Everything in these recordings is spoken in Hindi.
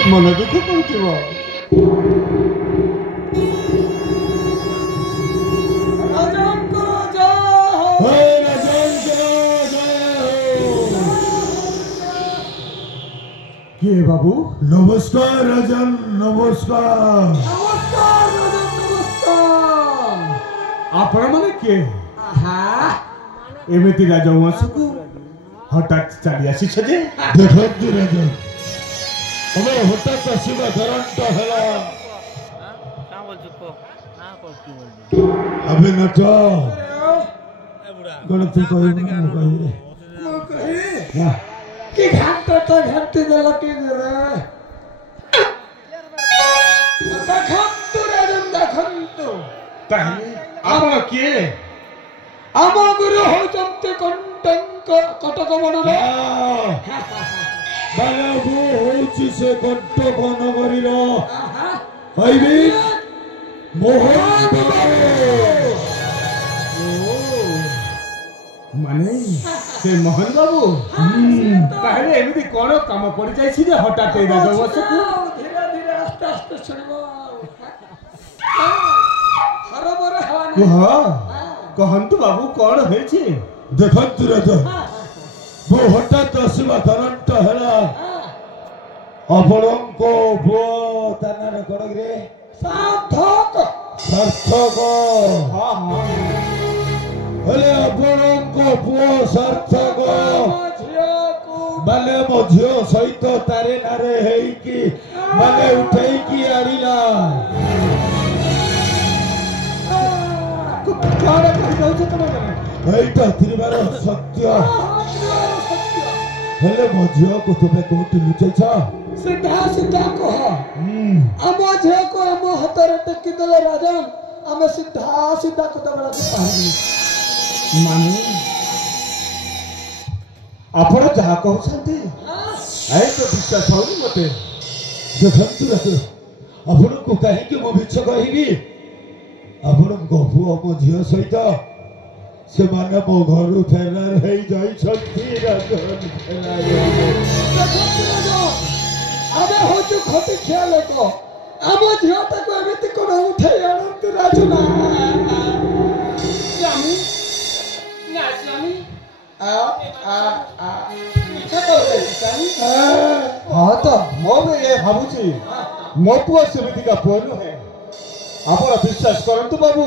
मन दुख करुथिबो के बाबू नमस्कार राजन नमस्कार नमस्कार राजन नमस्कार आपण माने के एमिति राजवंश को हठात चली आसी छजे देखंतु राजन हमें हठात आसीबा करंट हला का बोल चुको हां पक्की बोल अबे नट गणत कहि कही कि घंटा तो घंटे देला के रे देखंतु राजन देखंतु ताहले आम के आम गुरु होचंते कंटंक कटक मनर बाबू होची से कटक नगरीर हईबी मोहन माने से मोहन बाबू ताहले एमिति कोन काम पड़ी जाई छी जे हठात ए राजवंश को धीरे धीरे आस्ते आस्ते सुनबो हरबर हवाने कहंतु बाबू कौन है छी देखंतु राजा वो हठात आसीबा करंट हला आपणको बुआ तानार कोन रे सार्थक सार्थक हां हां हेले आपणको बुआ सार्थक माने मो झियो सहित तारे नारे हेई की माने उठेई की आड़ीला कौन कहि जाउ छ तमे एटा तिरबार सत्य हेले मो झियो को तुमे कोठी लुचै छ सीधा सीधा कह हम झे को हम हतर टेकी देले राजन हम सीधा सीधा कथा बड़ा के पाहनी माने आपण जहा कहउछंती ए तो विश्वास होनी मते देखंतु राजा आपणको काहे कि मो बिछ कहिबी आपणको बुआ मो झियो सहित से माने मो घर फेरार हेई जाई छथि राजन अबे हो जो खटी ख्याल को हम झियो तक एमिति कोन उठे आनंद राजना स्वामी ना स्वामी मिठा तो स्वामी हां तो मो भी ये भाबुची मो पुआ सेमिति का पुआ है आपण विश्वास करंतु बाबू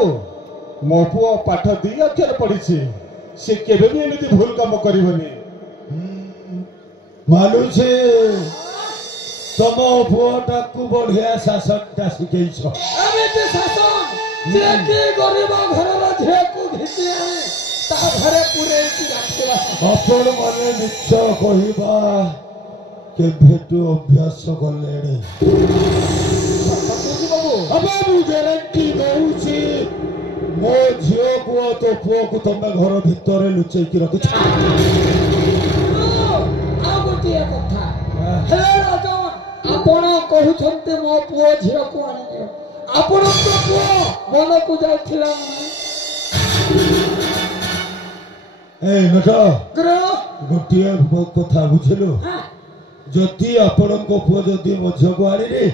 मो पुआ पाठ दी अक्षर पढ़ी से केबे भी एमिति भूल काम करिवनी मालूम छे तम पुआटा को बढ़िया शासनटा शिखैछ एमिति शासन जे की गरीब घरर झे को घिति आने ता घरे पुरे की राखला आपण माने निश्चय कहिबा के भेटु अभ्यास कलेणे अबे मु गारंटी दउछी मो झियो को तो पुओ को तमे घर भितर लुचै की रखि छ आ गोटिया कथा हे राजन आपण कहउछन्ते मो पुओ झियो को आनी आपण तो पुओ मन को जाइथिला ए नटा ग्र गोटिया कथा बुझलो जदि आपणको पुओ जदि मो झियो को आनी रे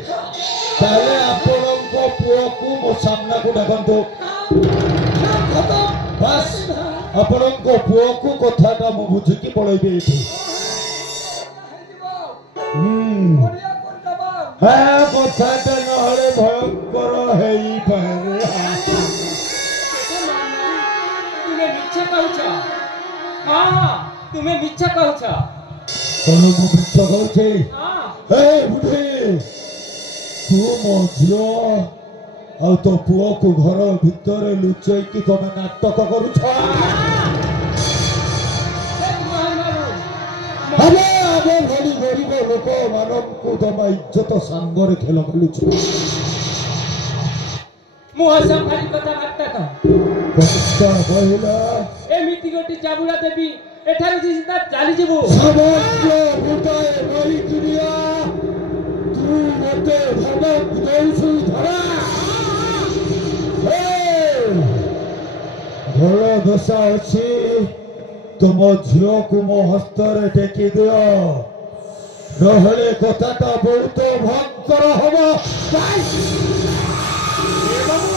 ताले आपणको पुओ को मो सामना को डाकंतो बस आपणको पुओ को कथाटा मो बुझि की पळैबे एठी हाँ कथाटा नहले भयंकर हेई पारे तुम्हें मिच्छा कहूछ हां तुम्हें मिच्छा कहूछ कोन मो बिच्छ कहउछे हां हे बुढी तू मो झियो आ तो पुओ को घर भितर लुचै की तमे नाटक करूछ अबे अबे भली गरीब लोक मानव को तमा इज्जत सांगरे खेल खेलुछ मुह संभाली कथा बार्ता कष्टा कहला एमिति गोटी चाबुड़ा देबी एठारे सीधा चाली जीवो समस्त बुटाए रही दुनिया तू मते धमक देउछु धरा भल दशा अच्छी तुम झील को मो हस्त टेकी दियो নহলে কথাটা বহুত ভয়ঙ্কর হব। বাবু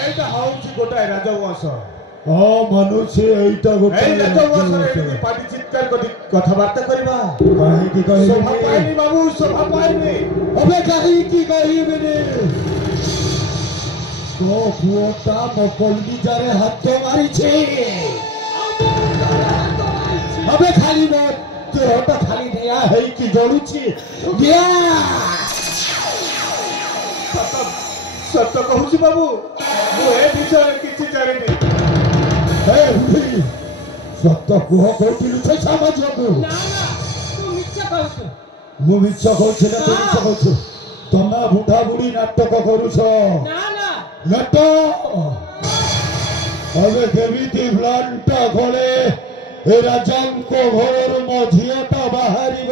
এইটা হচ্ছে গোটায় রাজবংশ মানুষে এইটা এই রাজবংশরে পাটি চিৎকার করে কথাবার্তা করিবা কাহিকি শোভা পাইনি বাবু শোভা পাইনি હવે কাহিকি কহিবেনি তো পুଅটা ମୋ କଲିଜାରେ ହାତ ମାରିଛି। હવે ଖାଲି ମୋ ଦେହଟା ଖାଲି ନିଆଁ ହେଇକି ଜଳୁଛି। ସତ କହୁଛି ବାବୁ ମୁଁ ଏ ବିଷୟରେ କିଛି ଜାଣିନି। ହେ ବୁଢ଼ୀ ସତ କୁହ କୋଉଠି ଲୁଚେଇ ସମାଜକୁ? ମୁଁ ମିଛ କହୁଛି ନା ତୁ ମିଛ କହୁଛୁ? ତମେ ବୁଢା ବୁଢୀ ନାଟକ କରୁଛ। ନାଟ ଏବେ କେମିତି ପ୍ଲାନ୍ଟା କଲେ ଏ ରାଜାଙ୍କ ଘରରୁ ମୋ ଝିଅଟା ବାହାରିବ?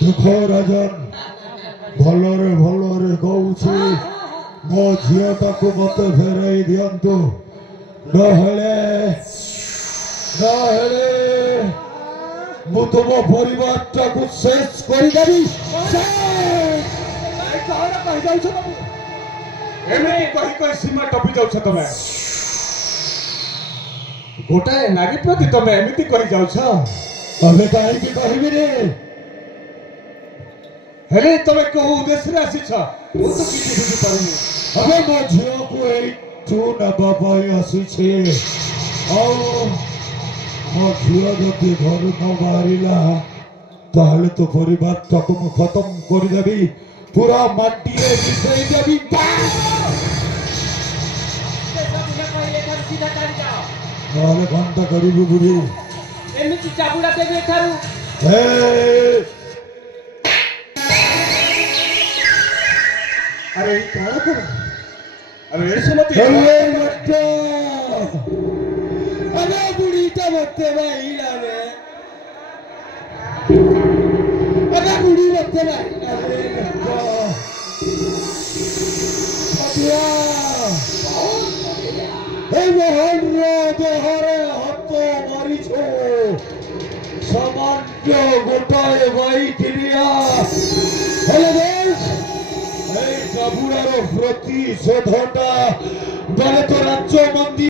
ଦେଖ ରାଜନ ଭଲରେ ଭଲରେ କହୁଛି ମୋ ଝିଅଟାକୁ ମତେ ଫେରାଇ ଦିଅନ୍ତୁ ନହେଲେ ମୁଁ ତୁମ ପରିବାରଟାକୁ ଶେଷ କରିଦେବି। ଏମିତି କହି କହି ସୀମା ଟପି ଯାଉଛ ତମେ। ଗୋଟାଏ ନାରୀ ପ୍ରତି ତମେ ଏମିତି କହି ଯାଉଛ। ଏବେ କାହିଁକି କହିବିନି? ହେଲେ ତମେ କୋଉ ଉଦ୍ଦେଶ୍ୟରେ ଆସିଛ ମୁଁ ତ କିଛି ବୁଝିପାରୁନି। ଏବେ ମୋ ଝିଅକୁ ଏଇଠୁ ନେବା ପାଇଁ ଆସିଛି। ଆଉ ମୋ ଝିଅ ଯଦି ଘରୁ ନ ବାହାରିଲା ତାହେଲେ ତ ପରିବାରଟାକୁ ମୁଁ ଖତମ କରିଦେବି, ପୁରା ମାଟିରେ ମିଶେଇ ଦେବି। ନହେଲେ ଘଣ୍ଟା କରିବୁ ବୁଢ଼ୀ। ଏମିତି ଚାବୁଡା ଦେବି ଏଠାରୁ। अरे कौन कर अरे ऐसे मत अरे बुढ़ीटा मत भाई रे। अरे बुढ़ी मत भाई रे। मोहन देहरे हाथ मारिछ सामान्य गोटाए बाई किनिया हेले देख এই কাবুড়ার প্রতিশোধটা দলে তো রাজ্য মন্দির